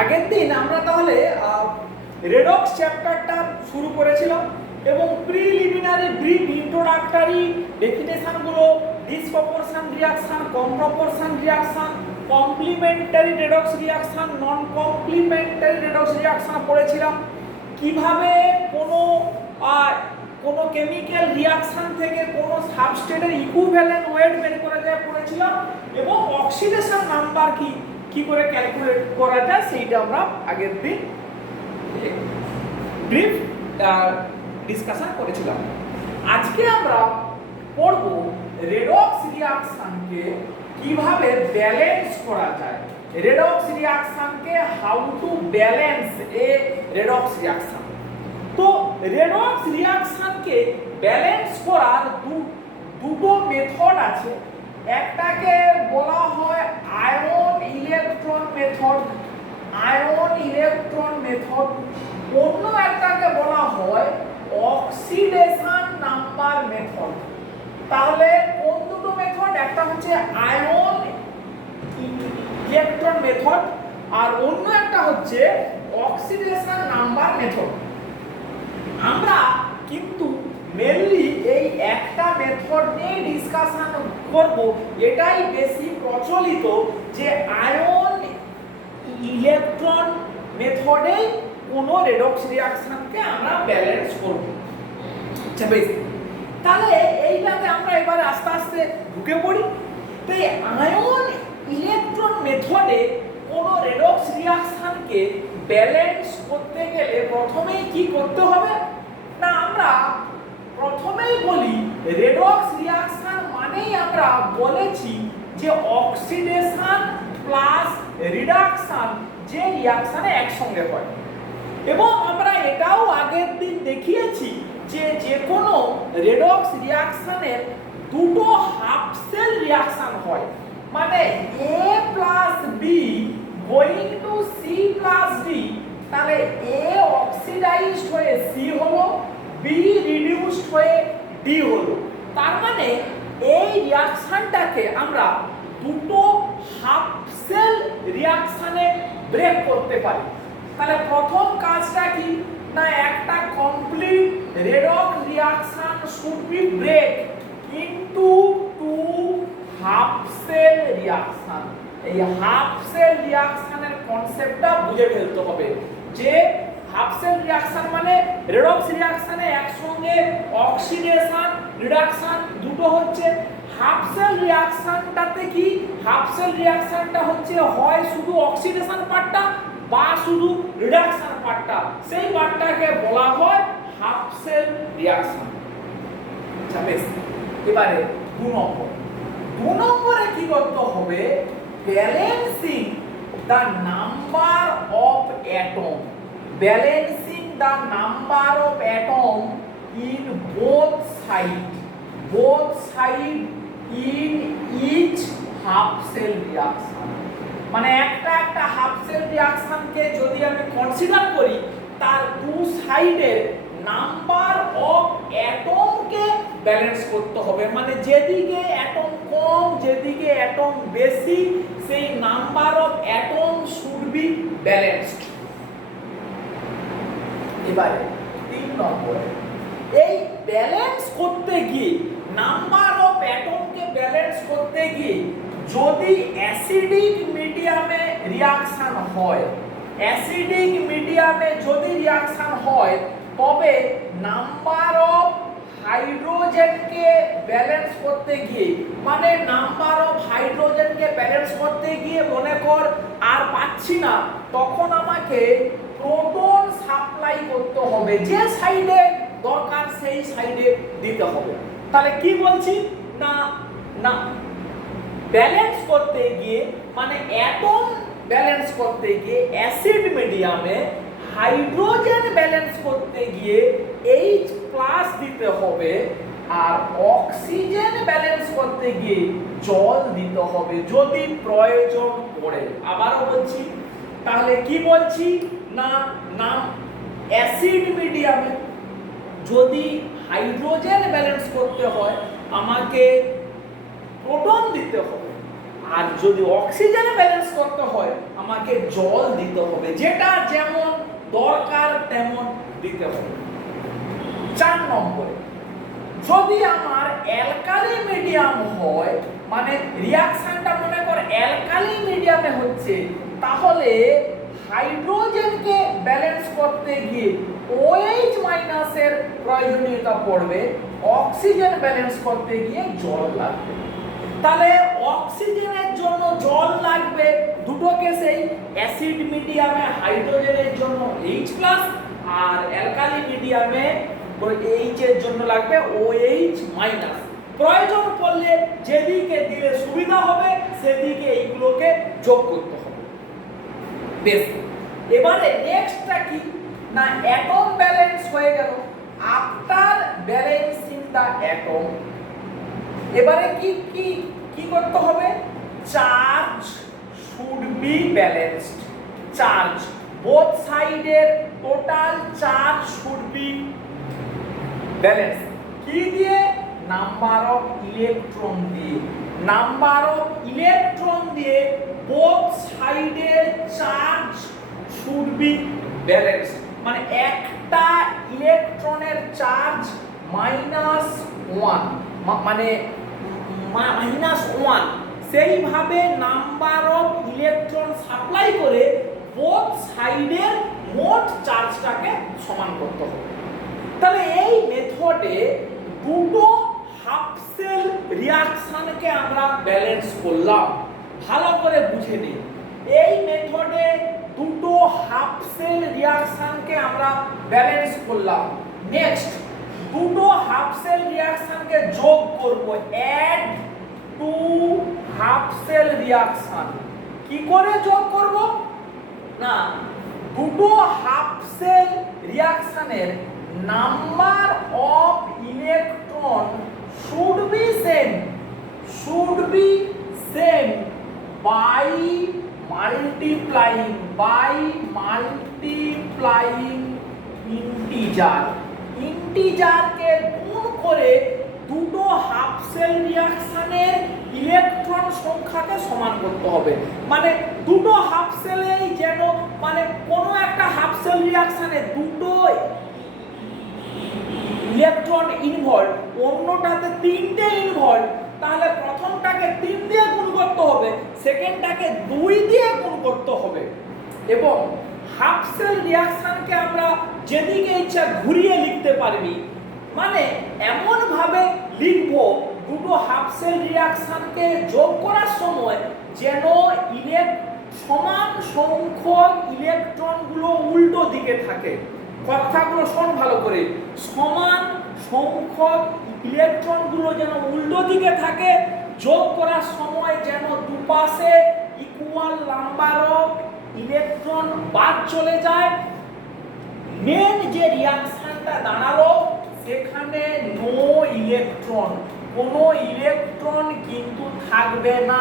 আগের দিন আমরা তাহলে রেডক্স চ্যাপ্টারটা শুরু করেছিলাম এবং প্রিলিমিনারি ব্রিফ ইন্ট্রোডাক্টরি ডেফিনেশনগুলো disproportion reaction, comproportion reaction, complementary redox reaction, non complementary redox reaction পড়েছিলাম। কিভাবে কোনো কেমিক্যাল রিঅ্যাকশন থেকে কোনো সাবস্ট্রেটের ইকুইভ্যালেন্ট ওয়েট বের করা যায় পড়েছিলাম এবং অক্সিডেশন নাম্বার কি করে ক্যালকুলেট করা যায় সেইটা আমরা আগের দিন ব্রিফ ডিসকাশন করেছিলাম। আজকে আমরা পড়ব রেডক্স রিঅ্যাকশনকে কিভাবে ব্যালেন্স করা যায়, রেডক্স রিঅ্যাকশনকে how to balance a redox reaction. তো রেডক্স রিঅ্যাকশনকে ব্যালেন্স করার দুটো মেথড আছে। একটাকে বলা হয় আয়ন ইলেকট্রন মেথড, অন্য একটাকে বলা হয় অক্সিডেশন নাম্বার মেথড। তাহলে কোন দুটো মেথড? একটা হচ্ছে আয়ন ইলেকট্রন মেথড আর অন্য একটা হচ্ছে অক্সিডেশন নাম্বার মেথড। আমরা কিন্তু মেনলি এই একটা মেথড নিয়ে ডিসকাশন করব, এটাই বেশি প্রচলিত যে আয়ন ইলেকট্রন মেথডে কোনো রেডক্স রিঅ্যাকশনকে আমরা ব্যালেন্স করব। আচ্ছা বেশ, তাহলে এইটাতে আমরা এবারে আস্তে আস্তে ঢুকে পড়ি। তো এই আয়ন ইলেকট্রন মেথডে কোনো রেডক্স রিঅ্যাকশনকে ব্যালেন্স করতে গেলে প্রথমেই কি করতে হবে না, আমরা প্রথমেই বলি রেডক্স রিঅ্যাকশন মানেই আমরা বলেছি যে অক্সিডেশন প্লাস রিডাকশন যে রিঅ্যাকশনে একসঙ্গে হয়। এবং আমরা এটাও আগের দিন দেখিয়েছি যে যে কোনো রেডক্স রিঅ্যাকশনের দুটো হাফ সেল রিঅ্যাকশন হয়, মানে A plus B going to C plus D। তাহলে A অক্সিডাইজড হয়ে C হলো, B রিডিউসড হয়ে D হলো। তার মানে এই রিঅ্যাকশনটাকে আমরা দুটো হাফ সেল রিঅ্যাকশনে ব্রেক করতে পারি। তাহলে প্রথম কাজটা কি না, একটা complete redox reaction should be break into two half cell reaction. এই হাফ সেল রিঅ্যাকশনের কনসেপ্টটা বুঝে ফেলতে হবে যে হাফ সেল রিঅ্যাকশন মানে রেডক্স রিঅ্যাকশনে একসঙ্গে অক্সিডেশন রিডাকশন দুটো হচ্ছে। হাফ সেল রিঅ্যাকশনটাতে কি, হাফ সেল রিঅ্যাকশনটা হচ্ছে হয় শুধু অক্সিডেশন পার্টটা বা শুধু রিডাকশন পার্টটা, সেই পার্টটাকে বলা হয় হাফ সেল রিঅ্যাকশন। আচ্ছা বেশ, এবারে দু নম্বরে কি করতে হবে, balancing the number of atom, balancing the number of atom in both side in each half cell reaction। মানে একটা হাফ সেল রিঅ্যাকশনকে যদি আমি কনসিডার করি তার দু সাইডের নাম্বার অফ অ্যাটমকে ব্যালেন্স করতে হবে, মানে যেদিকে অ্যাটম কম যেদিকে অ্যাটম বেশি সেই number of atom should be balanced. এবারে 3 নম্বরে এই ব্যালেন্স করতে গিয়ে নাম্বার অফ অ্যাটমকে ব্যালেন্স করতে গিয়ে যদি অ্যাসিডিক মিডিয়ামে রিঅ্যাকশন হয়, অ্যাসিডিক মিডিয়ামে যদি রিঅ্যাকশন হয় তবে নাম্বার অফ হাইড্রোজেনকে ব্যালেন্স করতে গিয়ে, মানে নাম্বার অফ হাইড্রোজেনকে ব্যালেন্স করতে গিয়ে মনে কর আর পাচ্ছি না, তখন আমাকে প্রোটন সাপ্লাই করতে হবে, যে সাইডে দরকার সেই সাইডে দিতে হবে। তাহলে কি বলছি না না ব্যালেন্স করতে গিয়ে মানে অ্যাটম ব্যালেন্স করতে গিয়ে অ্যাসিড মিডিয়ামে হাইড্রোজেন ব্যালেন্স করতে গিয়ে H প্লাস দিতে হবে আর অক্সিজেন ব্যালেন্স করতে গিয়ে জল দিতে হবে যদি প্রয়োজন পড়ে। আবারও বলছি, তাহলে কি বলছি না অ্যাসিড মিডিয়ামে যদি হাইড্রোজেন ব্যালেন্স করতে হয় আমাকে প্রোটন দিতে হবে আর যদি অক্সিজেনে ব্যালেন্স করতে হয় আমাকে জল দিতে হবে, যেটা যেমন দরকার তেমন দিতে হবে। 4 নম্বরে যদি আমার অ্যালকালি মিডিয়াম হয়, মানে রিঅ্যাকশনটা মনে কর অ্যালকালি মিডিয়ামে হচ্ছে, তাহলে হাইড্রোজেনকে ব্যালেন্স করতে গিয়ে OH মাইনাসের প্রয়োজনীয়তা পড়বে, অক্সিজেন ব্যালেন্স করতে গিয়ে জল লাগবে। তাহলে অক্সিজেনের জন্য জল লাগবে দুটো কেসেই, অ্যাসিড মিডিয়ামে হাইড্রোজেনের জন্য H+, আর অ্যালকালি মিডিয়ামে H এর জন্য লাগবে OH-। প্রয়োজন পড়লে যেদিকে দিলে সুবিধা হবে সেদিকে এইগুলোকে যোগ করতে হবে। বেশ, এবারে নেক্সটটা কি না, অ্যাটম ব্যালেন্স হয়ে গেল। আফটার ব্যালেন্সিং দা অ্যাটম এবারে কি কি কি করতে হবে, charge should be balanced. Charge both সাইডের total charge should be balance. কি দিয়ে? নাম্বার অফ ইলেকট্রন দিয়ে। নাম্বার অফ ইলেকট্রন দিয়ে বোথ সাইডের চার্জ শুড বি ব্যালেন্স, মানে একটা ইলেকট্রনের চার্জ -1, মানে -1, সেইভাবে নাম্বার অফ ইলেকট্রন সাপ্লাই করে বোথ সাইডের মোট চার্জটাকে সমান করতে হবে। তাহলে এই মেথডে দুটো হাফ সেল রিঅ্যাকশনকে আমরা ব্যালেন্স করলাম। ভালো করে বুঝে নিন, এই মেথডে দুটো হাফ সেল রিঅ্যাকশনকে আমরা ব্যালেন্স করলাম। নেক্সট দুটো হাফ সেল রিঅ্যাকশনকে যোগ করব, add to half cell reaction. কি করে যোগ করব না, দুটো হাফ সেল রিঅ্যাকশনের number of electron should be same by multiplying ইন্টিজারকে গুণ করে দুটো হাফ সেল রিঅ্যাকশনের ইলেকট্রন সংখ্যাকে সমান করতে হবে। মানে দুটো হাফ সেলেই যেন, মানে কোনো একটা হাফ সেল রিঅ্যাকশনে দুটো ইলেকট্রন ইনভলভ, অন্যটাতে 3টে ইনভলভ, তাহলে প্রথমটাকে 3 দিয়ে গুণ করতে হবে, সেকেন্ডটাকে 2 দিয়ে গুণ করতে হবে। এবং হাফ সেল রিঅ্যাকশনকে আমরা যেদিকে ইচ্ছা ঘুরিয়ে লিখতে পারবি, মানে এমন ভাবে লিখব দুটো হাফ সেল রিঅ্যাকশনকে যোগ করার সময় যেন সমান সংখ্যক ইলেকট্রনগুলো উল্টো দিকে থাকে। কথাগুলো শোন ভালো করে, সমান সংখ্যক ইলেকট্রনগুলো যেন উল্টো দিকে থাকে, যোগ করার সময় যেন দুপাশে ইকুয়াল নাম্বার অফ ইলেকট্রন বাদ চলে যায়। মেন যে রিঅ্যাকশনটা দাঁড়ালো সেখানে নো ইলেকট্রন, কোনো ইলেকট্রন কিন্তু থাকবে না।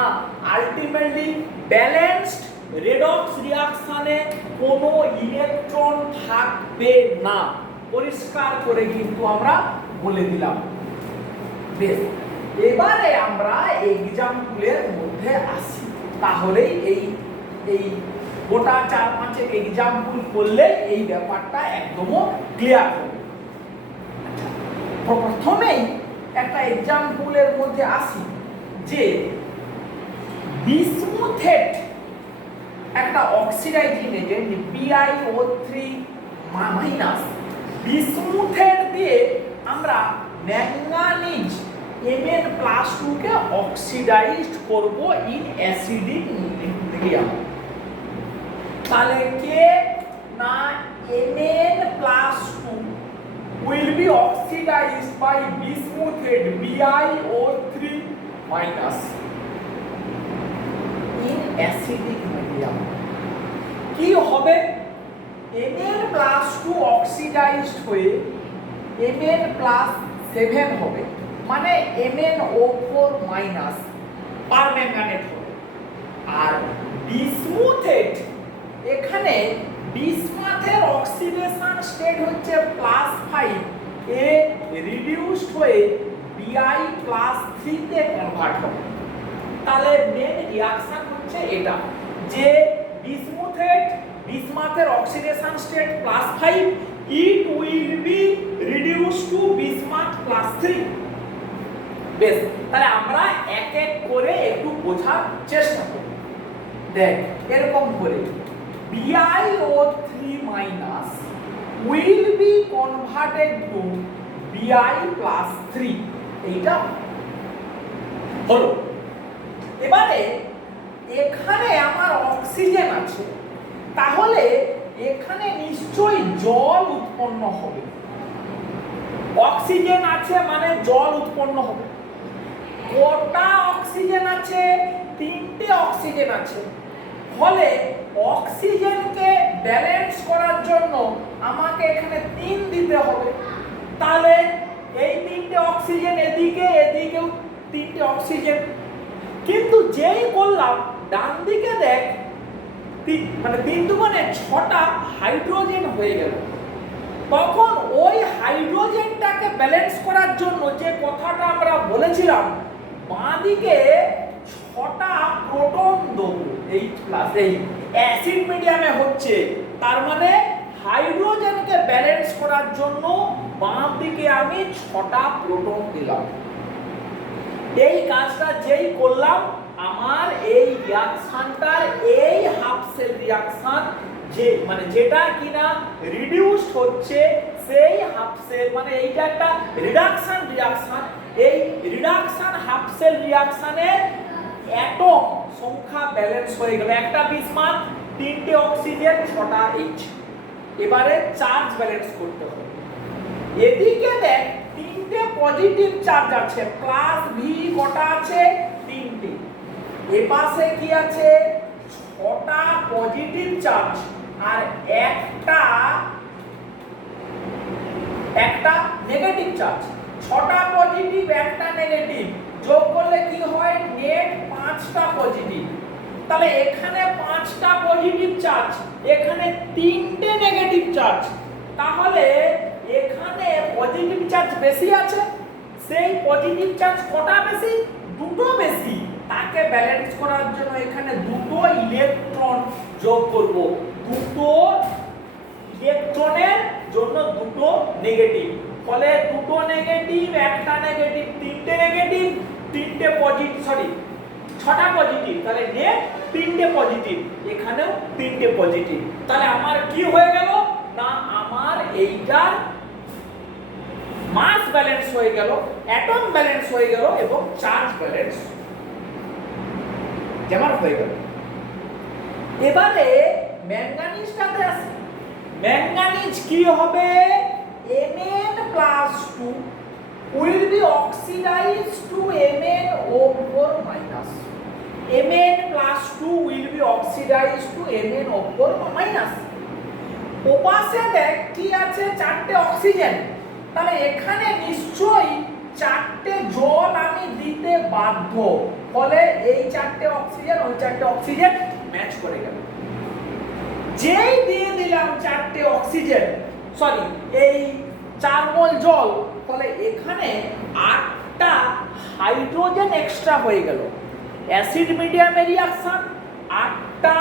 আলটিমেটলি ব্যালেন্সড রেডক্স রিঅ্যাকশনে কোনো ইলেকট্রন থাকবে না। পরিষ্কার করে কিন্তু আমরা বলে দিলাম। বেশ, এবারে আমরা এক্সাম্পলের মধ্যে আসি। তাহলে এই গোটা 4-5 এক্সাম্পল করলে এই ব্যাপারটা একদম ক্লিয়ার হবে। প্রথমেই একটা এক্সাম্পলের মধ্যে আসি যে বিসমুথেট একটা অক্সিডাইজিং এজেন্ট BiO3-, বিসমুথেট দিয়ে আমরা ম্যাঙ্গানিজ Mn+2 কে অক্সিডাইজড করব ইন অ্যাসিডিক মিডিয়াম। তাহলে কে না Mn+2 will be oxidized by bismuthate BiO3- in acidic medium। কি হবে, Mn+2 অক্সিডাইজড হয়ে Mn+7 হবে, মানে MnO4- পারম্যাঙ্গানেট হবে। আর বিসমুথেট, এখানে বিসমাথের অক্সিডেশন স্টেট হচ্ছে +5, এ রিডিউসড হয়ে Bi+3 তে কনভার্ট হবে। তাহলে মেন রিঅ্যাকশন হচ্ছে এটা যে বিসমাথের oxidation state +5 it will be reduced to bismuth +3। বেশ, তাহলে আমরা এক এক করে একটু বোঝার চেষ্টা করি। দেখ এরকম করে BiO3 minus will be converted to Bi+3 এইটা হলো। এবারে এখানে আমার অক্সিজেন আছে, তাহলে এখানে নিশ্চয়ই জল উৎপন্ন হবে। অক্সিজেন আছে মানে জল উৎপন্ন হবে। কটা অক্সিজেন আছে? 3টে অক্সিজেন আছে। ফলে অক্সিজেনকে ব্যালেন্স করার জন্য আমাকে এখানে 3 দিতে হবে। তাহলে এই 3টে অক্সিজেন এদিকে, এদিকেও 3টে অক্সিজেন। কিন্তু যেই করলাম ডান দিকে দেখ, মানে 3 দুগুণে 6টা হাইড্রোজেন হয়ে গেল। তখন ওই হাইড্রোজেনটাকে ব্যালেন্স করার জন্য যে কথাটা আমরা বলেছিলাম, বাঁ দিকে 6টা প্রোটন দেবো H+। এই অ্যাসিড মিডিয়ামে হচ্ছে, তার মানে হাইড্রোজেনকে ব্যালেন্স করার জন্য বাঁ দিকে আমি 6টা প্রোটন দিলাম। এই কাজটা যেই করলাম, আমার এই রিঅ্যাকশনটার এই হাফ সেল রিঅ্যাকশন যে মানে যেটা কিনা রিডিউসড হচ্ছে, সেই হাফ সেল মানে এইটা একটা রিডাকশন রিঅ্যাকশন। এই রিডাকশন হাফ সেল রিঅ্যাকশনের অ্যাটম সংখ্যা ব্যালেন্স হয়ে গেল। একটা বিসমাথ, 3টে অক্সিজেন, 6টা H। এবারে চার্জ ব্যালেন্স করতে হবে। এদিকে দেখ 3টে পজিটিভ চার্জ আছে, প্লাস ভি কটা আছে? 3টে। এ পাশে কি আছে? 6টা পজিটিভ চার্জ আর একটা নেগেটিভ চার্জ। 6টা পজিটিভ, একটা নেগেটিভ, যোগ করলে কি হয়? নেট 5টা পজিটিভ। তাহলে এখানে 5টা পজিটিভ চার্জ, এখানে 3টে নেগেটিভ চার্জ। তাহলে এখানে পজিটিভ চার্জ বেশি আছে, সেই পজিটিভ চার্জ কটা বেশি? 2টো বেশি। তাকে ব্যালেন্স করার জন্য এখানে 2টো ইলেকট্রন যোগ করব। 2টো ইলেকট্রনের জন্য 2টো নেগেটিভ। ফলে 2টো নেগেটিভ, একটা নেগেটিভ, 3টে নেগেটিভ, 3টে পজিটিভ, 6টা পজিটিভ। তাহলে নেট 3টে পজিটিভ, এখানেও 3টে পজিটিভ। তাহলে আমার কি হয়ে গেল না, আমার এইটার মাস ব্যালেন্স হয়ে গেল, অ্যাটম ব্যালেন্স হয়ে গেল এবং চার্জ ব্যালেন্স যেমন হয়ে গেল। এবারে ম্যাঙ্গানিজটাতে আসি। ম্যাঙ্গানিজ কি হবে? Mn+2 will be oxidized to MnO4-। Mn+2 will be oxidized to MnO4-। ওপাশে দেখ কি আছে? 4টে অক্সিজেন। তাহলে এখানে নিশ্চয়ই 4টে জল আমি দিতে বাধ্য। ফলে এই 4টে অক্সিজেন, ওই 4টে অক্সিজেন ম্যাচ করে গেল। যেই দিয়ে দিলাম 4টে অক্সিজেন, এই 4 মোল জল, ফলে এখানে 8টা হাইড্রোজেন এক্সট্রা হয়ে গেল। অ্যাসিড মিডিয়ামে রিঅ্যাকশন, 8টা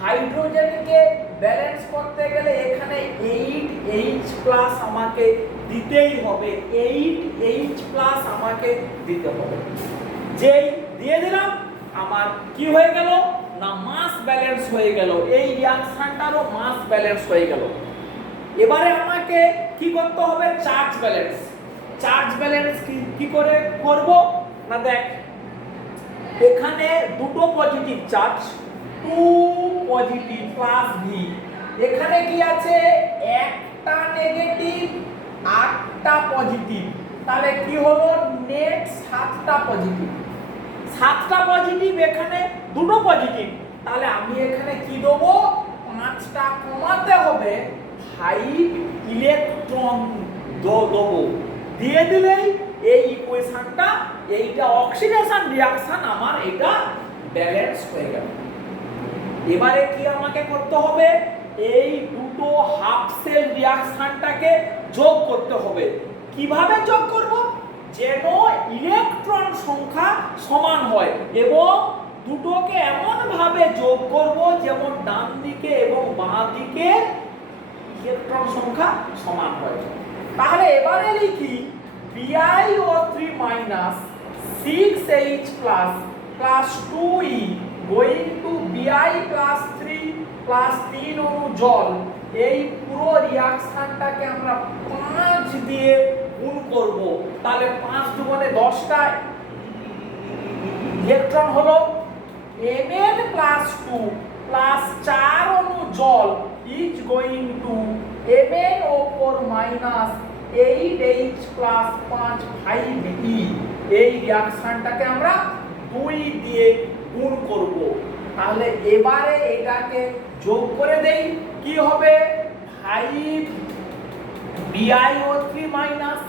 হাইড্রোজেনকে ব্যালেন্স করতে গেলে এখানে 8H+ আমাকে দিতেই হবে। 8H+ আমাকে দিতে হবে। যেই দিয়ে দিলাম, আমার কি হয়ে গেল না, মাস ব্যালেন্স হয়ে গেল। এই রিঅ্যাকশনটারও মাস ব্যালেন্স হয়ে গেল। এবারে আমাকে কি করতে হবে? Charge balance. চার্জ ব্যালেন্স কি করে করব না, দেখ এখানে 2টো positive charge, 2 positive plus V. এখানে কি আছে? একটা নেগেটিভ, 8টা পজিটিভ। তাহলে কি হলো? নেট 7টা পজিটিভ। 7টা পজিটিভ, এখানে 2টো পজিটিভ। তাহলে আমি এখানে কি দেবো? 5টা কমাতে হবে, 5 ইলেকট্রন দেবো। দিয়ে দিলেই এই ইকুয়েশনটা, এইটা অক্সিডেশন রিঅ্যাকশন আমার এটা ব্যালেন্স হয়ে গেল। এবারে কি আমাকে করতে হবে? এই দুটো হাফ সেল রিঅ্যাকশনটাকে যোগ করতে হবে। কিভাবে যোগ করব? যেন ইলেকট্রন সংখ্যা সমান হয় এবং দুটোকে এমন ভাবে যোগ করব যেমন ডান দিকে এবং বাঁ দিকে ইলেকট্রন সংখ্যা সমান হয়। তাহলে এবারে লিখি BiO3 minus 6H plus 2E going to Bi plus 3 plus 3 অণু জল, এই পুরো রিঅ্যাকশনটাকে আমরা 5 দিয়ে গুণ করব। তাহলে 5 দুগুণে 10টা ইলেকট্রন হলো। Mn plus 2 plus 4 অণু জল is going to MnO4 minus 8H plus 5E, এই রিঅ্যাকশনটাকে আমরা 2 দিয়ে গুণ করব। তাহলে এবারে এটাকে যোগ করে দেই, কি হবে 5 BiO3 minus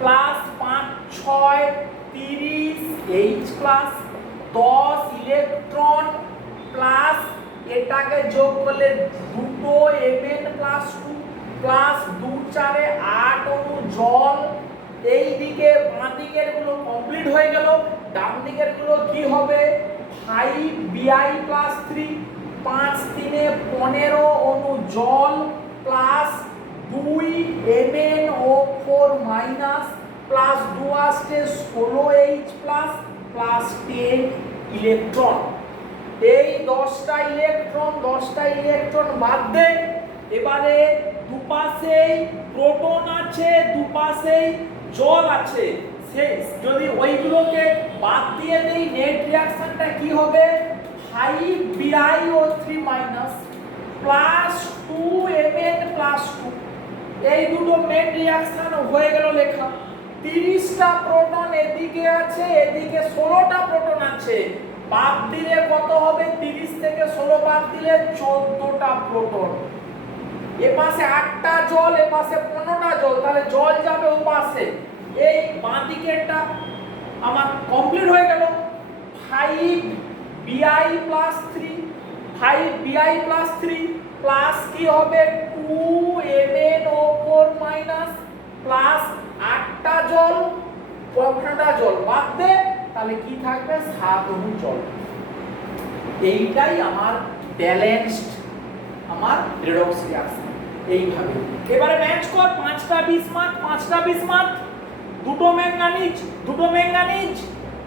plus 5 6 30 H plus 10 electron plus এটাকে যোগ করলে দুটো Mn plus 2 প্লাস 2 4 8 অণু জল। এই দিকে বাঁ দিকের গুলো কমপ্লিট হয়ে গেল, ডান দিকের গুলো কি হবে 5 Bi plus 3 5 3 15 অণু জল প্লাস 2 MnO4 মাইনাস প্লাস 2 আসছে 16H প্লাস প্লাস 10 ইলেকট্রন। এই 10টা ইলেকট্রন বাদ দে। এবারে দুপাশেই প্রোটন আছে, দুপাশেই জল আছে, যদি ওইগুলোকে বাদ দিয়ে দেই নেট রিঅ্যাকশনটা কি হবে 5 BiO3 minus plus 2 Mn plus 2, এই দুটো মেন রিঅ্যাকশন হয়ে গেল লেখা। 30টা প্রোটন এদিকে আছে, এদিকে 16টা প্রোটন আছে, বাদ দিলে কত হবে 30 থেকে 16 বাদ দিলে 14টা প্রোটন। এ পাশে 8টা জল, এ পাশে 15টা জল, তাহলে জল যাবে ওই পাশে। এই বাঁ দিকেরটা আমার কমপ্লিট হয়ে গেল। 5 Bi plus 3 প্লাস কি হবে 2 MnO4 মাইনাস প্লাস 8টা জল 15টা জল বাদ দে, তাহলে কি থাকবে 7 অণু জল। এইটাই আমার ব্যালেন্সড আমার রেডক্স রিঅ্যাকশন। এইভাবে এবারে ম্যাচ কর 5টা বিসমাথ 5টা বিসমাথ, দুটো ম্যাঙ্গানিজ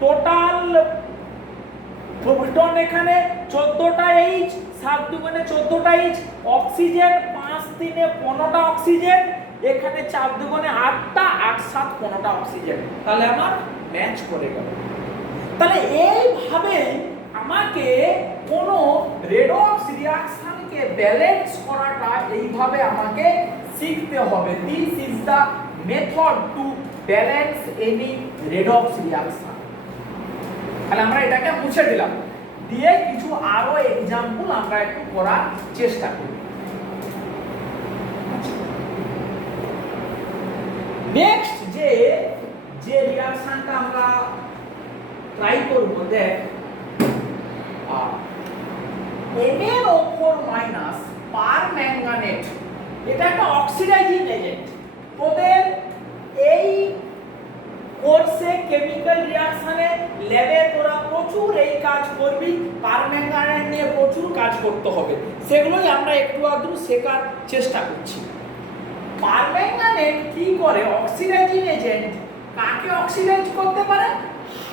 টোটাল প্রোটন এখানে 14টা H 7 দুগুণে 14টা H, অক্সিজেন 5 3 15টা অক্সিজেন, এখানে 4 দুগুণে 8টা 8 7 15টা অক্সিজেন। তাহলে আমার ম্যাচ করে গেল। তাহলে এইভাবে আমাকে কোনো রেডক্স রিঅ্যাকশনকে ব্যালেন্স করাটা এইভাবে আমাকে শিখতে হবে। This is the method to balance any redox reaction. তাহলে আমরা এটাকে মুছে দিলাম, দিয়ে কিছু আরো एग्जांपल আমরা একটু করার চেষ্টা করি। নেক্সট যে রিঅ্যাকশনটা আমরা ট্রাই করব, দেখ MnO4 মাইনাস পারম্যাঙ্গানেট, এটা একটা অক্সিডাইজিং এজেন্ট। তোদের এই কোর্সে কেমিক্যাল রিঅ্যাকশনে ল্যাবে তোরা প্রচুর এই কাজ করবি, পারম্যাঙ্গানেট নিয়ে প্রচুর কাজ করতে হবে, সেগুলোই আমরা একটু আধটু শেখার চেষ্টা করছি। পারম্যাঙ্গানেট কি করে, অক্সিডাইজিং এজেন্ট কাকে অক্সিডাইজ করতে পারে,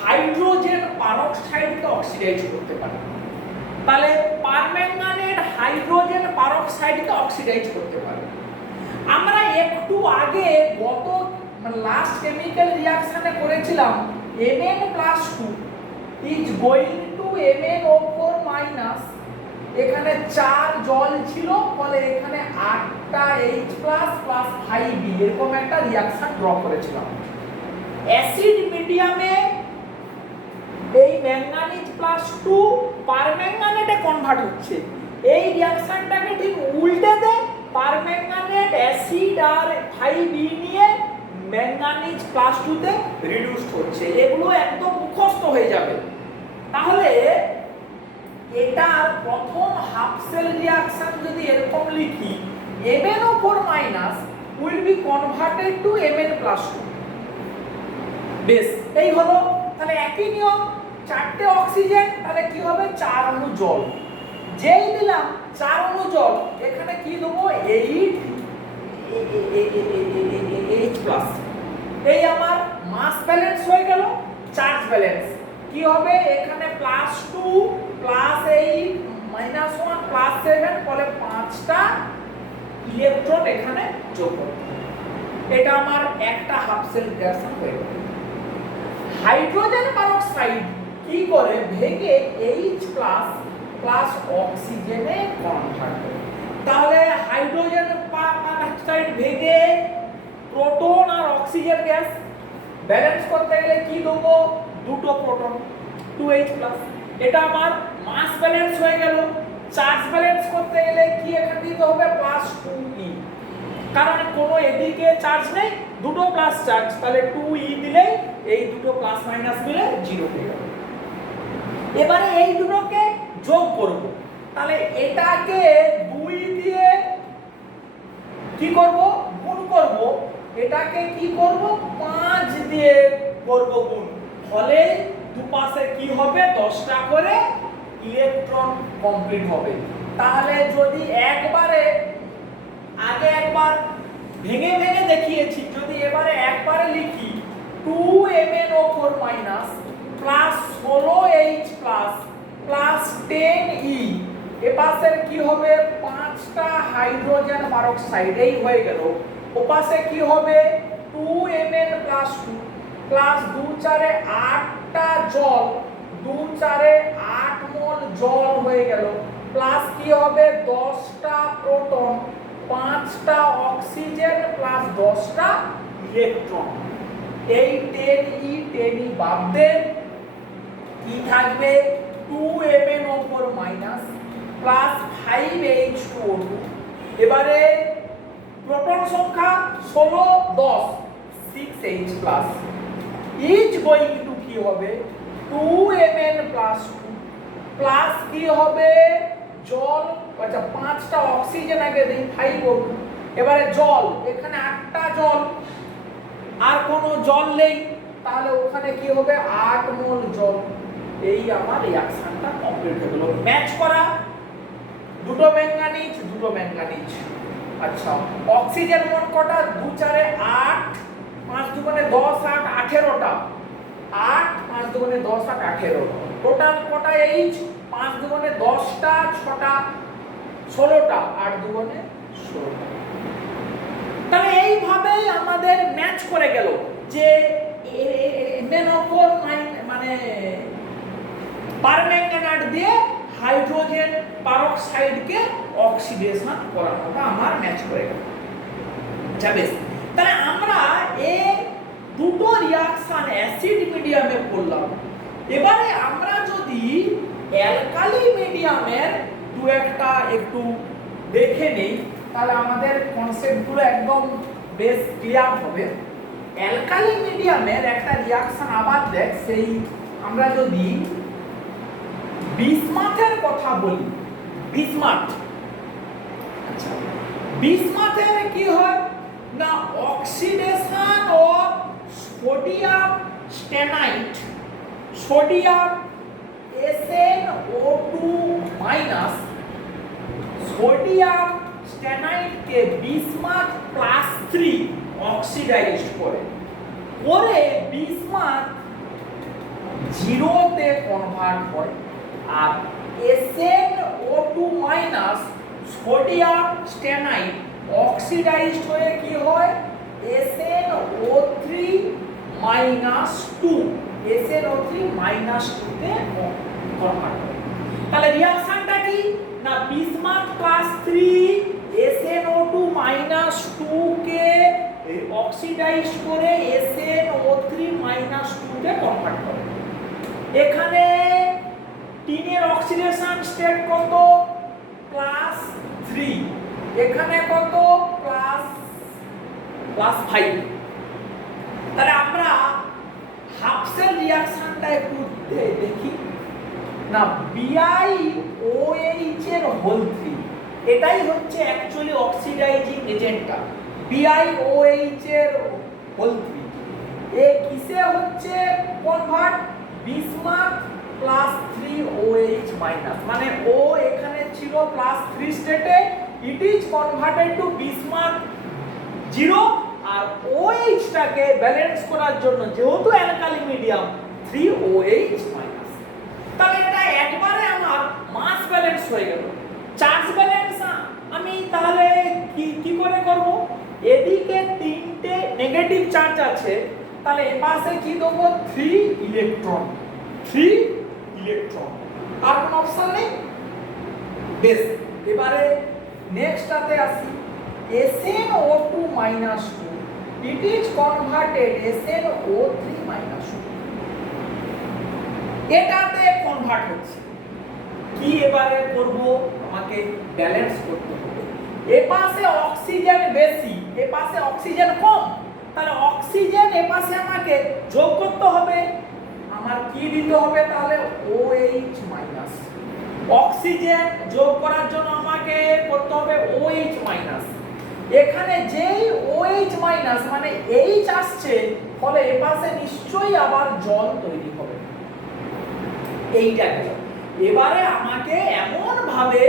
হাইড্রোজেন পারক্সাইডকে অক্সিডাইজ করতে পারে। তাহলে পারম্যাঙ্গানেট হাইড্রোজেন পারক্সাইডকে অক্সিডাইজ করতে পারে। আমরা একটু আগে গত লাস্ট কেমিক্যাল রিঅ্যাকশনে করেছিলাম Mn plus 2 is going to MnO4 minus, এখানে 4 জল ছিল ফলে এখানে 8টা H plus plus 5B এরকম একটা রিঅ্যাকশন ড্র করেছিলাম। অ্যাসিড মিডিয়ামে এই ম্যাঙ্গানিজ প্লাস 2 পারম্যাঙ্গানেটে কনভার্ট হচ্ছে। এই রিঅ্যাকশনটাকে ঠিক উল্টে দে, পারম্যাঙ্গানেট অ্যাসিড আর 5B নিয়ে ম্যাঙ্গানিজ প্লাস 2 তে রিডিউসড হচ্ছে। এগুলো একদম মুখস্থ হয়ে যাবে। তাহলে এটার প্রথম হাফ সেল রিঅ্যাকশন যদি এরকম লিখি, MnO4 minus will be converted to Mn plus 2, বেশ, এই হলো। তাহলে একই নিয়ম, 4টে অক্সিজেন, তাহলে কি হবে 4 অণু জল। যেই দিলাম 4 অণু জল, এখানে কি দেবো 8H+। এই আমার মাস ব্যালেন্স হয়ে গেল, চার্জ ব্যালেন্স কি হবে এখানে +2 +8 -1 +7, ফলে 5টা ইলেকট্রন এখানে যোগ করতে হবে। এটা আমার একটা হাফ সেল রিঅ্যাকশন হয়ে গেল। হাইড্রোজেন পারঅক্সাইড কি করে ভেঙে H+ প্লাস অক্সিজেনে কনভার্ট করে। তাহলে হাইড্রোজেন পারঅক্সাইড ভেঙে প্রোটন আর অক্সিজেন গ্যাস ব্যালেন্স করতে গেলে কি দেবো, দুটো প্রোটন 2H+। এটা আমার মাস ব্যালেন্স হয়ে গেল। চার্জ ব্যালেন্স করতে গেলে কি এখানে দিতে হবে +2E, কারণ কোনো এদিকে চার্জ নেই, দুটো প্লাস চার্জ, তাহলে 2E দিলে এই দুটো প্লাস মাইনাস মিলে 0 হয়ে যাবে। এবারে এই দুটোকে যোগ করব, তাহলে এটাকে 2 দিয়ে কি করব গুণ করব, এটাকে কি করব 5 দিয়ে করব গুণ, ফলে দুপাশে কি হবে 10টা করে ইলেকট্রন কমপ্লিট হবে। তাহলে যদি একবারে আগে একবার ভেঙে ভেঙে দেখিয়েছি, যদি এবারে একবারে লিখি 2MnO4- plus 16H+ plus 10E, এপাশের কি হবে 5টা হাইড্রোজেন পারঅক্সাইড, এই হয়ে গেল। ওপাশে কি হবে 2Mn+2 প্লাস 2 4 8টা জল, 2 4 8 মোল জল হয়ে গেল, প্লাস কি হবে 10টা প্রোটন, 5টা অক্সিজেন প্লাস 10টা ইলেকট্রন। এই 10E বাদ দেন কি থাকবে 2MnO4- প্লাস 5H2O2। এবারে প্রোটন সংখ্যা 16 10 6H+। ইজ গোয়িং টু কি হবে 2Mn+2 প্লাস কি হবে জল, আচ্ছা 5টা অক্সিজেন আগে দেই 5O2। এবারে জল, এখানে 8টা জল, আর কোনো জল নেই, তাহলে ওখানে কি হবে 8 মোল জল। এই আমার রিঅ্যাকশনটা কমপ্লিট হয়ে গেল। ম্যাচ করা, দুটো ম্যাঙ্গানিজ দুটো ম্যাঙ্গানিজ। আচ্ছা অক্সিজেন মোট কটা 2 4 8 5 2 10 8 18টা, 8 5 2 10 8 18, টোটাল কটা H 5 2 10টা 6টা 16টা, 8 2 16টা। তাহলে এইভাবেই আমাদের ম্যাচ করে গেল যে MnO4 মানে পারম্যাঙ্গানেট দিয়ে হাইড্রোজেন পারঅক্সাইডকে অক্সিডেশন করানোটা আমার ম্যাচ করে গেল। আচ্ছা বেশ, তাহলে আমরা এই দুটো রিঅ্যাকশন অ্যাসিড মিডিয়ামে করলাম। এবারে আমরা যদি অ্যালকালি মিডিয়ামের দু একটা একটু দেখে নেই, তাহলে আমাদের কনসেপ্টগুলো একদম বেশ ক্লিয়ার হবে। অ্যালকালি মিডিয়ামের একটা রিঅ্যাকশন আবার দেখ, সেই আমরা যদি বিসমাথের কথা বলি, বিসমাথ, আচ্ছা বিসমাথের কি হয় না oxidation of sodium stannite, sodium SnO2- sodium stannite কে বিসমাথ +3 অক্সিডাইজড করে বিসমাথ 0 তে কনভার্ট হয়, আর SnO2- সোডিয়াম স্টেনাইট অক্সিডাইজড হয়ে কি হয় SnO3-2, SnO3-2 তে কনভার্ট হয়। তাহলে রিঅ্যাকশনটা কি না বিসমাথ +3 SnO2- কে অক্সিডাইজ করে SnO3- তে কনভার্ট করে। এখানে টিনের অক্সিডেশন স্টেট কত +3, এখানে কত +5। তাহলে আমরা হাফ সেল রিঅ্যাকশনটা একটু দেখি না, BiOH এর হোল 3, এটাই হচ্ছে অ্যাকচুয়ালি অক্সিডাইজিং এজেন্টটা, BiOH এর হোল 3। এ কিসে হচ্ছে convert? Bismarck plus 3OH minus, মানে ও এখানে ছিল প্লাস 3 স্টেটে, it is converted to bismuth 0, আর OH টাকে ব্যালেন্স করার জন্য যেহেতু অ্যালকালি মিডিয়াম 3OH মাইনাস। তাহলে এটা একবারে আমার মাস ব্যালেন্স হয়ে গেল। চার্জ ব্যালেন্স আমি তাহলে কি করে করব? এদিকে তিনটে নেগেটিভ চার্জ আছে, তাহলে এ পাশে কি দেবো? 3 ইলেকট্রন, 3 ইলেকট্রন। আর কোন অপশন নেই। বেশ, এবারে নেক্সটটাতে আসি। SnO2 - 2 it is converted SnO3 - 2, এটাতে কনভার্ট হচ্ছে। কি এবারে করব? আমাকে ব্যালেন্স করতে হবে। এ পাশে অক্সিজেন বেশি, এ পাশে অক্সিজেন কম, তাহলে অক্সিজেন এ পাশে আমাকে যোগ করতে হবে। আমার কি দিতে হবে তাহলে? OH minus. অক্সিজেন যোগ করার জন্য আমাকে করতে হবে OH মাইনাস। এখানে যেই OH মাইনাস মানে H আসছে, ফলে এ পাশে নিশ্চয়ই আবার জল তৈরি হবে। এইটা গেল। এবারে আমাকে এমন ভাবে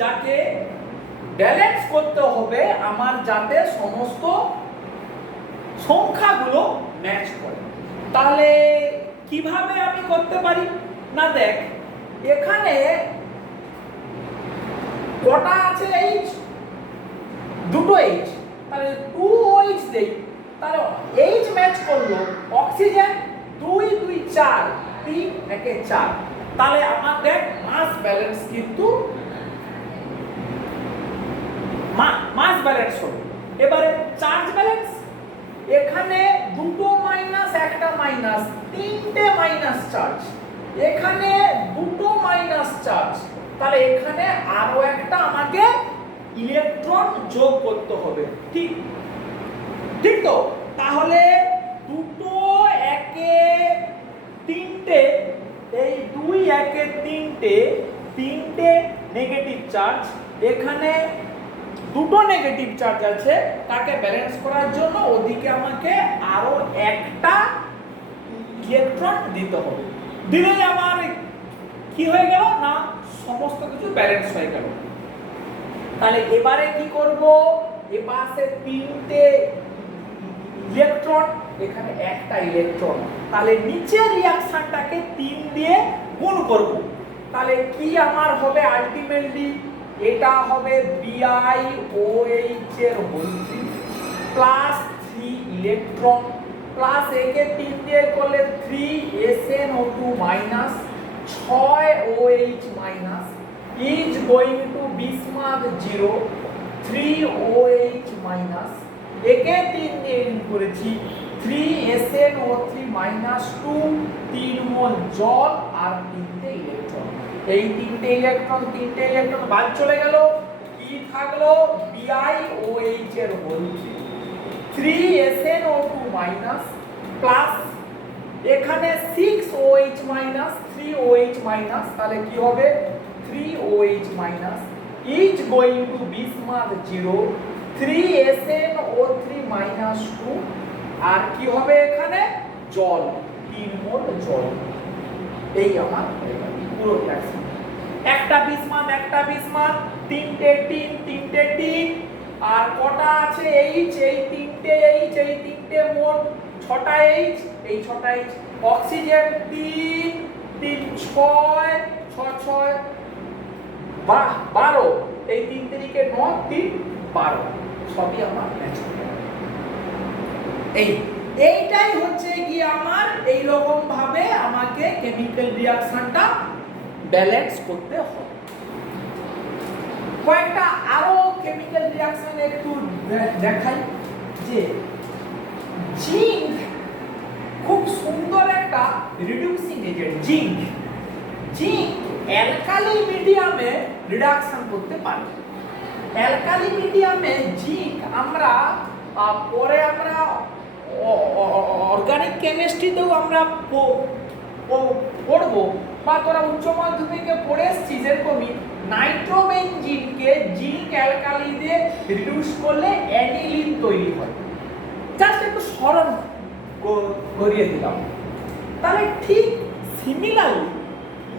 যাকে ব্যালেন্স করতে হবে আমার, যাতে সমস্ত সংখ্যাগুলো ম্যাচ করে। তাহলে কিভাবে আমি করতে পারি? না দেখ, এখানে কটা আছে? H, দুটো H, তাহলে 2OH দেই, তাহলে H ম্যাচ করলো। অক্সিজেন 2 2 4, 3 1 4, তাহলে আমার দেখ মাস ব্যালেন্স কিন্তু মাস ব্যালেন্স হলো। এবারে চার্জ ব্যালেন্স, এখানে দুটো মাইনাস একটা মাইনাস, তিনটে মাইনাস চার্জ, এখানে দুটো মাইনাস চার্জ, তাহলে এখানে আরো একটা আমাকে ইলেকট্রন যোগ করতে হবে। ঠিক ঠিক তো? তাহলে দুটো একে তিনটে, এই 2 একে তিনটে, তিনটে নেগেটিভ চার্জ, এখানে দুটো নেগেটিভ চার্জ আছে, তাকে ব্যালেন্স করার জন্য ওদিকে আমাকে আরো একটা ইলেকট্রন দিতে হবে। দিলেই আমার কি হয়ে গেল? না সমস্ত কিছু ব্যালেন্স হয়ে গেল। তাহলে এবারে কি করব? এ পাশে তিনটে ইলেকট্রন, এখানে একটা ইলেকট্রন, তাহলে নিচের রিঅ্যাকশনটাকে 3 দিয়ে গুণ করব। তাহলে কি আমার হবে আলটিমেটলি? এটা হবে BiOH এর হোল 3 প্লাস 3 ইলেকট্রন প্লাস একে 3 দিয়ে করলে 3SnO2 minus 6OH minus is going to Bismuth 0 3OH minus, একে 3 দিয়ে গুণ করেছি 3SnO3 মাইনাস 2, 3 মোল জল আর 3টে ইলেকট্রন। এই তিনটে ইলেকট্রন বাদ চলে গেল। কি থাকলো? BiOH এর হোল 3SnO2 মাইনাস প্লাস এখানে 6OH মাইনাস 3OH মাইনাস, তাহলে কি হবে? 3OH minus is going to Bismuth 0 3SnO3 minus 2, আর কি হবে এখানে? জল, 3 মোল জল। এই আমার পুরো রিঅ্যাকশন। একটা বিসমাথ, তিনটে টিন, আর কটা আছে? H, এই তিনটে H, এই তিনটে মোট 6টা H, এই 6টা H। অক্সিজেন 3 3 6 6 6 12, এই 3 তিরিকে 9 3 12, সবই আমার ম্যাচ হবে। এইটাই হচ্ছে কি আমার এই রকম ভাবে আমাকে কেমিক্যাল রিঅ্যাকশনটা ব্যালেন্স করতে হবে। কয়েকটা আরো কেমিক্যাল রিঅ্যাকশন একটু দেখাই। যে জিঙ্ক খুব সুন্দর একটা রিডিউসিং এজেন্ট। জিঙ্ক অ্যালকালি মিডিয়ামে রিডাকশন করতে পারে। অ্যালকালি মিডিয়ামে জিঙ্ক আমরা পরে আমরা অর্গানিক কেমিস্ট্রিতেও আমরা পড়বো, বা তোরা উচ্চ মাধ্যমিকে পড়ে এসেছিস, যেরকমই নাইট্রোবেনজিনকে জিঙ্ক অ্যালকালি দিয়ে রিডিউস করলে অ্যানিলিন তৈরি হয়। জাস্ট একটু স্মরণ করিয়ে দিলাম। তাহলে ঠিক সিমিলারলি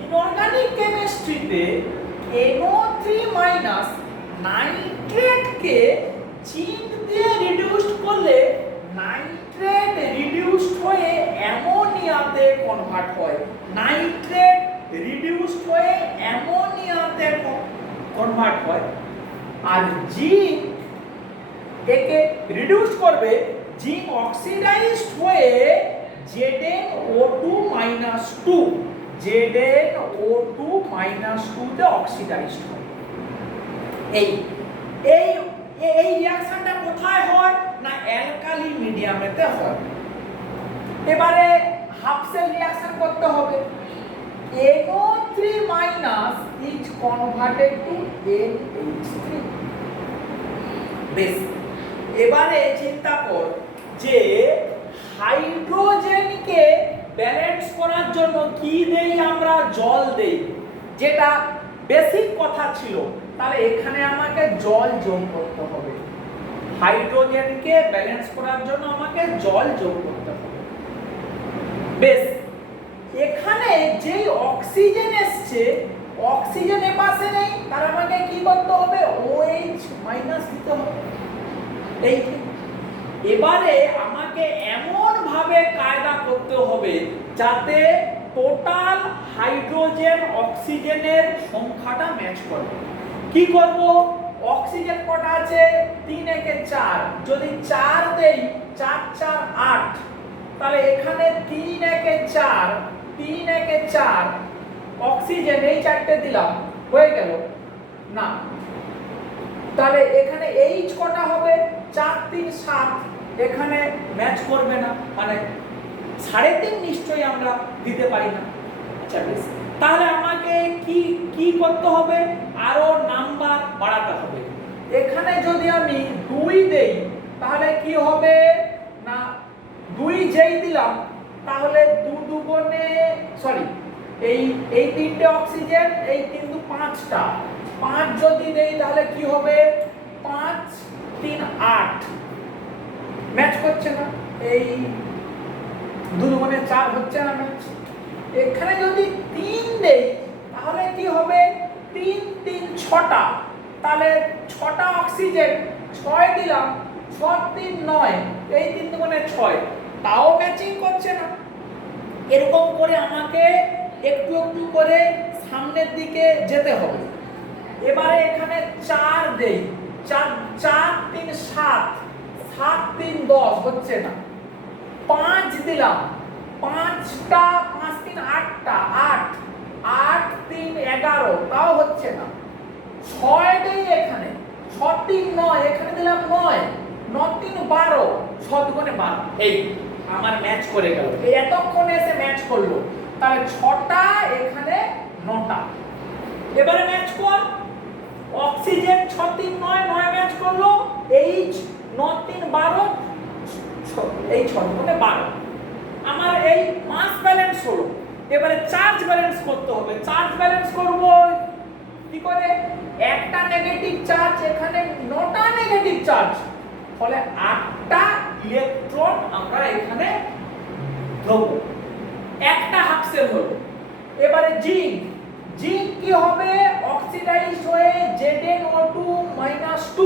ইনঅর্গানিক কেমিস্ট্রিতে NO3 মাইনাস নাইট্রেটকে জিঙ্ক দিয়ে রিডিউসড করলে নাইট্রেট রিডিউসড হয়ে অ্যামোনিয়াতে কনভার্ট হয়। নাইট্রেট রিডিউসড হয়ে অ্যামোনিয়াতে কনভার্ট হয়। আর জিঙ্ক একে রিডিউস করবে, জিঙ্ক অক্সিডাইজড হয়ে ZnO2-2 ZnO2-2 তে অক্সিডাইজড হয়। এই এই এই রিঅ্যাকশনটা কোথায় হয় না অ্যালকালি মিডিয়ামেতে হয়। এবারে হাফ সেল রিঅ্যাকশন করতে হবে। NO3 minus is converted to NH3। বেশ, এবারে চিন্তা কর যে হাইড্রোজেনকে ব্যালেন্স করার জন্য কি দেই আমরা? জল দেই, যেটা বেসিক কথা ছিল। তাহলে এখানে আমাকে জল যোগ করতে হবে। হাইড্রোজেনকে ব্যালেন্স করার জন্য আমাকে জল যোগ করতে হবে। বেশ, এখানে যেই অক্সিজেন এসছে, অক্সিজেন এ পাশে নেই, তার আমাকে কি করতে হবে? OH মাইনাস দিতে হবে। এই এবারে আমাকে এমন ভাবে কায়দা করতে হবে যাতে টোটাল হাইড্রোজেন অক্সিজেনের সংখ্যাটা ম্যাচ করে। কি করব? অক্সিজেন কটা আছে? 3 একে 4, যদি 4 দেই 4 4 8, তাহলে এখানে 3 একে 4 3 একে 4 অক্সিজেন এই চারটে দিলাম, হয়ে গেল না? তাহলে এখানে H কটা হবে? 4 3 7, এখানে ম্যাচ করবে না, মানে 3.5 নিশ্চয়ই আমরা দিতে পারি না। আচ্ছা বেশ, তাহলে আমাকে কি কি করতে হবে? আরো নাম্বার বাড়াতে হবে। এখানে যদি আমি 2 দেই তাহলে কি হবে না 2 যেই দিলাম তাহলে 2 দুগুণে সরি এই তিনটে অক্সিজেন, এই কিন্তু 5টা, 5 যদি দেই তাহলে কি হবে? 5 3 8, ম্যাচ করছে না। এই 2 দুগুণে 4 হচ্ছে না ম্যাচ। এখানে যদি 3 দেই তাহলে কি হবে? 3 3 6টা, তাহলে 6টা অক্সিজেন, 6 দিলাম, 6 3 9, এই 3 দুগুণে 6, তাও ম্যাচিং করছে না। এরকম করে আমাকে একটু একটু করে সামনের দিকে যেতে হবে। এবারে এখানে 4 দেই, 4 4 3 7, 7 3 10, হচ্ছে না। 5 দিলাম, 5টা 5 3 8টা, 8 8 3 11, তাও হচ্ছে না। 6 দেই এখানে, 6 3 9, এখানে দিলাম 9 9 3 12, 6 দুগুণে 12, এই আমার ম্যাচ করে গেল। এই এতক্ষণে এসে ম্যাচ করলো, তাহলে 6টা এখানে 9টা। এবারে ম্যাচ কর, অক্সিজেন 6 3 9 9 ম্যাচ করলো, H 9 3 12, এই 6 দুগুণে 12, আমার এই মাস ব্যালেন্স হলো। এবারে চার্জ ব্যালেন্স করতে হবে। চার্জ ব্যালেন্স করব কি করে? একটা নেগেটিভ চার্জ, এখানে 9টা নেগেটিভ চার্জ, ফলে 8টা ইলেকট্রন আমরা এখানে দেব। একটা হাফ সেল হলো। এবারে জিঙ্ক, জিঙ্ক কি হবে? অক্সিডাইজ হয়ে ZnO2-2,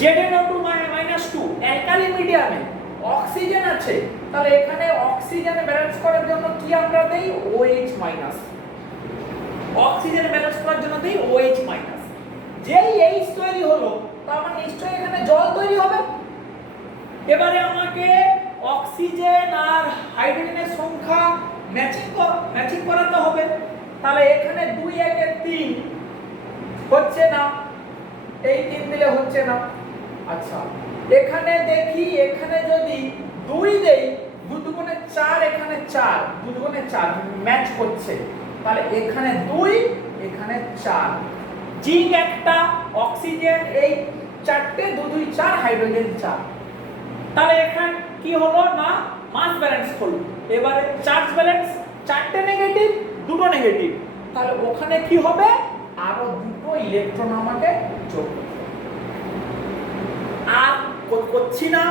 ZnO2-2 অ্যালকালি মিডিয়ামে অক্সিজেন আছে, তাহলে এখানে অক্সিজেন ব্যালেন্স করার জন্য কি আমরা দেই? OH-। অক্সিজেন ব্যালেন্স করার জন্য দেই OH-। যেই H তৈরি হলো তার মানে নিশ্চয়ই এখানে জল তৈরি হবে। এবারে আমাকে অক্সিজেন আর হাইড্রোজেনের সংখ্যা ম্যাচিং করাতে হবে। তাহলে এখানে 2 1 3, হচ্ছে না, এই 3 দিলে হচ্ছে না। আচ্ছা, এখানে দেখি, এখানে যদি 2 দেই, 2 দুগুণে 4, এখানে 4, 2 দুগুণে 4, ম্যাচ করছে। তাহলে এখানে 2, এখানে 4, জিঙ্ক একটা, অক্সিজেন এই 4টে, 2 2 4, হাইড্রোজেন 4। তাহলে এখানে কি হলো না মাস ব্যালেন্স হলো। এবারে চার্জ ব্যালেন্স, 4টে নেগেটিভ, 2টো নেগেটিভ, তাহলে ওখানে কি হবে? আরো 2টো ইলেকট্রন আমাকে যোগ করতে হবে। আর করছি না,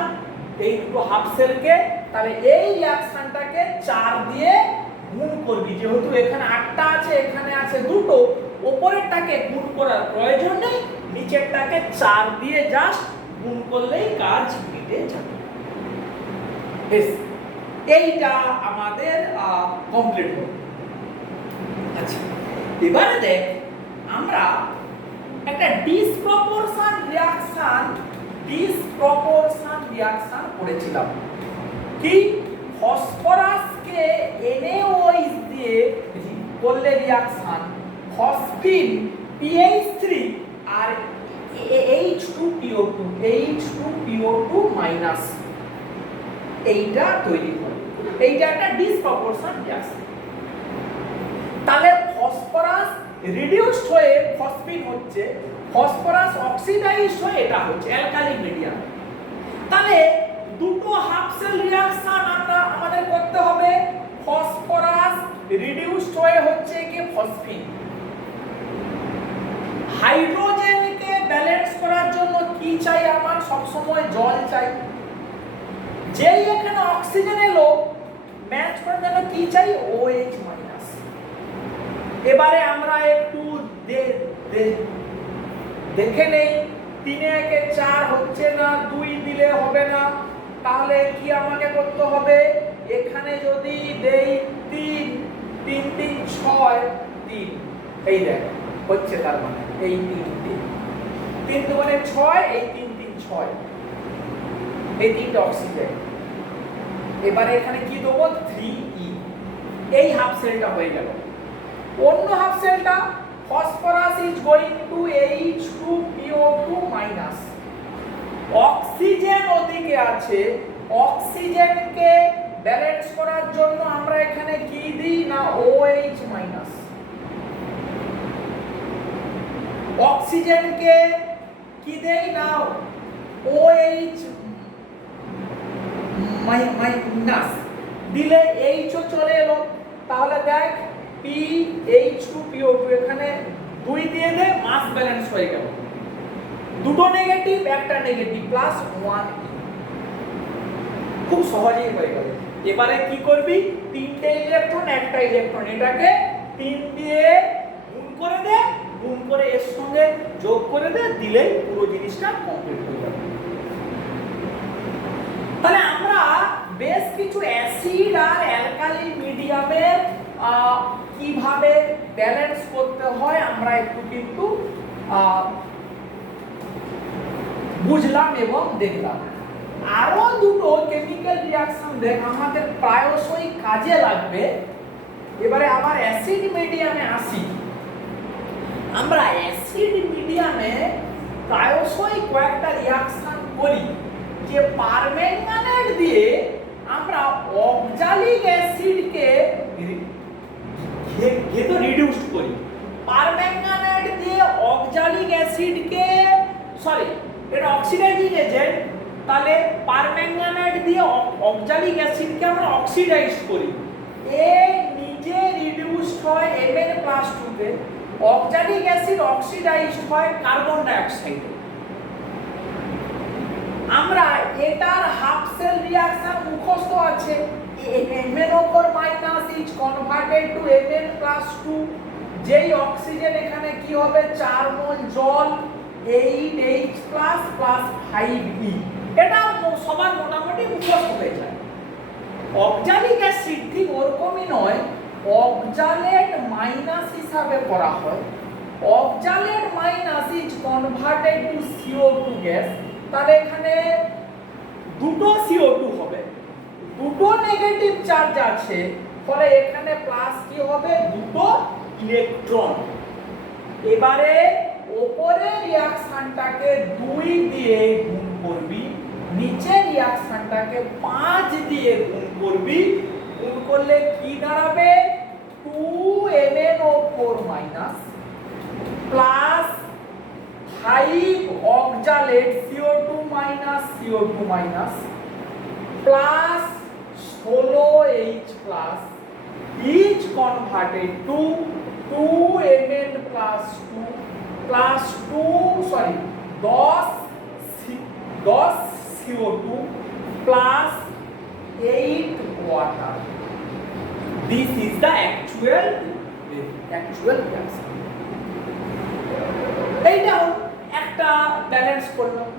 এই দুটো হাফ সেলকে, তাহলে এই রিঅ্যাকশনটাকে 4 দিয়ে গুণ করবি, যেহেতু এখানে 8টা আছে এখানে আছে দুটো, উপরেরটাকে গুণ করার প্রয়োজন নেই, নিচেরটাকে 4 দিয়ে জাস্ট গুণ করলেই কাজ মিটে যাবে। বেশ, এইটা আমাদের কমপ্লিট হলো। আচ্ছা, এবারে দেখ আমরা একটা ডিসপ্রপোর্শন রিঅ্যাকশন করেছিলাম। কি, ফসফরাসকে NaOH দিয়ে করলে রিঅ্যাকশন, ফসফিন PH3 আর H2PO2 মাইনাস, এইটা তৈরি করে, এইটা একটা ডিসপ্রপোর্শন রিঅ্যাকশন। তাহলে ফসফরাস রিডিউসড হয়ে ফসফিন হচ্ছে, ফসফরাস অক্সিডাইজড হয়ে এটা হচ্ছে অ্যালকালি মিডিয়াম। তাহলে দুটো হাফ সেল রিঅ্যাকশন আমাদের করতে হবে, ফসফরাস রিডিউসড হয়ে হচ্ছে কি ফসফিন, হাইড্রোজেনকে ব্যালেন্স করার জন্য কি চাই আমার, সব সময় জল চাই, যেই এখানে অক্সিজেন এলো ম্যাচ করার জন্য কি চাই, OH মাইনাস। এবারে আমরা একটু দেখে নেই, 3 একে 4 হচ্ছে না, 2 দিলে হবে না, তাহলে কি আমাকে করতে হবে, এখানে যদি দেই 3 3 3 6 3, এই দেখ হচ্ছে, তার মানে এই 3 দুগুণে 6, এই 3 3 6, এই 3টা অক্সিজেন। এবারে এখানে কি দেবো, 3E, এই হাফ সেলটা হয়ে গেল। অন্য হাফ সেলটা, phosphorus is going to H2PO2 minus, oxygen ওদিকে আছে, অক্সিজেনকে ব্যালেন্স করার জন্য আমরা এখানে কি দিই না, OH মাইনাস, অক্সিজেনকে কি দেই না, OH মাইনাস দিলে H ও চলে এলো, তাহলে দেখ H2PO2 এখানে 2 দিয়ে দে, মাস ব্যালেন্স হয়ে গেল, দুটো নেগেটিভ একটা নেগেটিভ, প্লাস 1, খুব সহজেই হয়ে গেল। এবারে কি করবি, 3টে ইলেকট্রন একটা ইলেকট্রন, এটাকে 3 দিয়ে গুণ করে দে, গুণ করে এর সঙ্গে যোগ করে দে, দিলেই পুরো জিনিসটা কমপ্লিট হয়ে যাবে। তাহলে আমরা বেশ কিছু অ্যাসিড আর অ্যালকালি মিডিয়ামের কিভাবে ব্যালেন্স করতে হয় আমরা একটু কিন্তু বুঝলাম এবং দেখলাম। আরো দুটো কেমিক্যাল রিঅ্যাকশন দেখ আমাদের প্রায়শই কাজে লাগবে। এবারে আবার অ্যাসিড মিডিয়ামে আসি। আমরা অ্যাসিড মিডিয়ামে প্রায়শই কয়েকটা রিঅ্যাকশন করি, যে পারম্যাঙ্গানেট দিয়ে আমরা অক্সালিক অ্যাসিডকে রিডিউস করি। পারম্যাঙ্গানেট দিয়ে অক্সালিক অ্যাসিডকে, সরি এটা অক্সিডাইজিং এজেন্ট, তাহলে পারম্যাঙ্গানেট দিয়ে অক্সালিক অ্যাসিডকে আমরা অক্সিডাইজ করি। এ নিজে রিডিউসড হয় Mn+2 তে, অক্সালিক অ্যাসিড অক্সিডাইজড হয় কার্বন ডাই অক্সাইডে। আমরা এটার হাফ সেল রিঅ্যাকশন মুখস্থ আছে, MnO4- is converted to Mn+2, যেই অক্সিজেন এখানে কি হবে 4 মোল জল, 8H+ + 5E, এটা সবার মোটামুটি মুখস্থ হয়ে যায়। অক্সালিক অ্যাসিড ঠিক ওরকমই নয়, অক্সালেট মাইনাস হিসাবে করা হয়। Oxalate minus is converted two CO2 gas, তাহলে এখানে দুটো CO2 হবে, দুটো নেগেটিভ চার্জ আছে, ফলে এখানে প্লাস কি হবে, দুটো ইলেকট্রন। এবারে উপরে রিঅ্যাকশনটাকে 2 দিয়ে গুণ করবি, নিচে রিঅ্যাকশনটাকে 5 দিয়ে গুণ করবি, গুণ করলে কি দাঁড়াবে 2MnO4- plus 5 oxalate CO2- plus 16H+ is converted to 2Mn+2 plus 10 CO2 plus 8 water. This is the actual reaction. এইটা একটা ব্যালেন্স করলাম।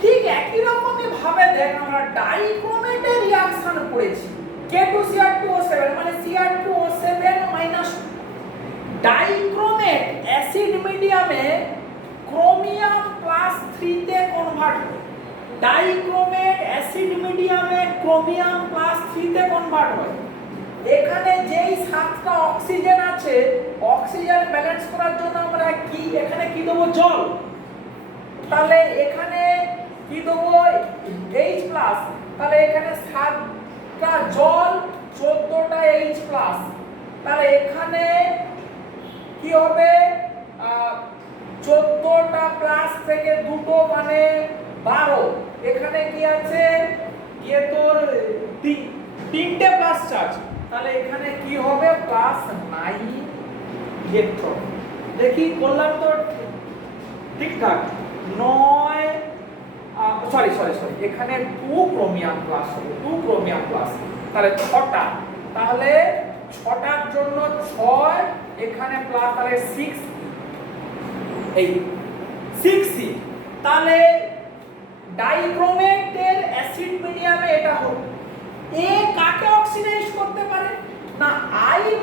ঠিক একই রকমই ভাবে দেখ আমরা ডাইক্রোমেটের রিঅ্যাকশন করেছি K2Cr2O7 মানে Cr2O7 - ডাইক্রোমেট অ্যাসিড মিডিয়ামে ক্রোমিয়াম +3 তে কনভার্ট হয়। ডাইক্রোমেট অ্যাসিড মিডিয়ামে ক্রোমিয়াম +3 তে কনভার্ট হয়। এখানে যেই 7টা অক্সিজেন আছে, অক্সিজেন ব্যালেন্স করার জন্য আমরা কি এখানে কি দেব? জল। তাহলে এখানে কি দেব? H+। তাহলে এখানে 7টা জল 14টা H+। তাহলে এখানে কি হবে? 14টা প্লাস থেকে দুটো মানে 12। এখানে কি আছে? গিয়ে তোর তিনটে প্লাস চার্জ। তাহলে এখানে কি হবে? +9 ইলেকট্রন। দেখি করলাম তো ঠিকঠাক? 9 সরি এখানে 2 ক্রোমিয়াম প্লাস হবে, 2 ক্রোমিয়াম প্লাস। তাহলে 6টা। তাহলে 6টার জন্য 6 এখানে প্লাস, তাহলে 6 এই 6C। তাহলে ডাইক্রোমেটের অ্যাসিড মিডিয়ামে এটা হবে। এ কাকে অক্সিডাইজ করতে পারে? না I-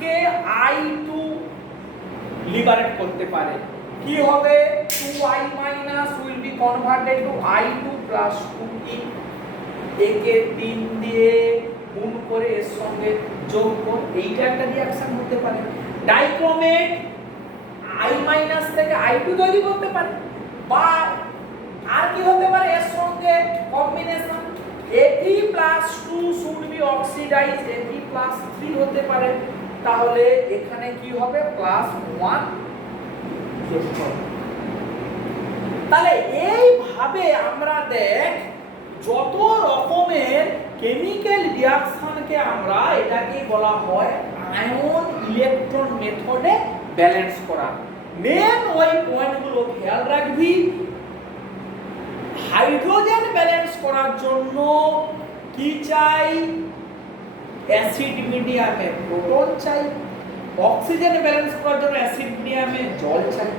কে I2 লিবারেট করতে পারে। কি হবে? 2I- will be converted to I2 + 2E। একে 3 দিয়ে গুণ করে এর সঙ্গে যোগ কর। এইটা একটা রিঅ্যাকশন হতে পারে। ডাইক্রোমেট I- থেকে I2 তৈরি করতে পারে। বা আর কি হতে পারে? এর সঙ্গে combination Fe+2 should be oxidized, Fe+3 হতে পারে। তাহলে এখানে কি হবে? +1। তাহলে এইভাবে আমরা দেখ যত রকমের কেমিক্যাল রিঅ্যাকশনকে আমরা এটাকে বলা হয় আয়ন ইলেকট্রন মেথডে ব্যালেন্স করা। মেন ওই পয়েন্টগুলো খেয়াল রাখবি। হাইড্রোজেন ব্যালেন্স করার জন্য কি চাই? অ্যাসিড মিডিয়ামে প্রোটন চাই। অক্সিজেন ব্যালেন্স করার জন্য অ্যাসিড মিডিয়ামে জল চাই।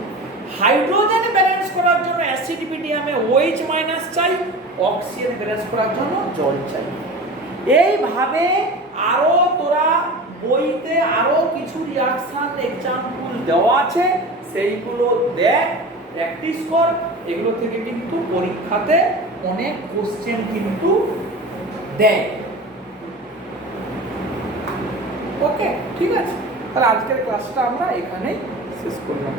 হাইড্রোজেন ব্যালেন্স করার জন্য অ্যাসিড মিডিয়ামে OH- চাই। অক্সিজেন ব্যালেন্স করার জন্য জল চাই। এইভাবে আরো তোরা বইতে আরো কিছু রিঅ্যাকশন এক্সাম্পল দেওয়া আছে, সেইগুলো দেখ, প্র্যাকটিস কর। এগুলো থেকে কিন্তু পরীক্ষাতে অনেক কোশ্চেন কিন্তু দেয়। ওকে, ঠিক আছে। তাহলে আজকের ক্লাসটা আমরা এখানেই শেষ করলাম।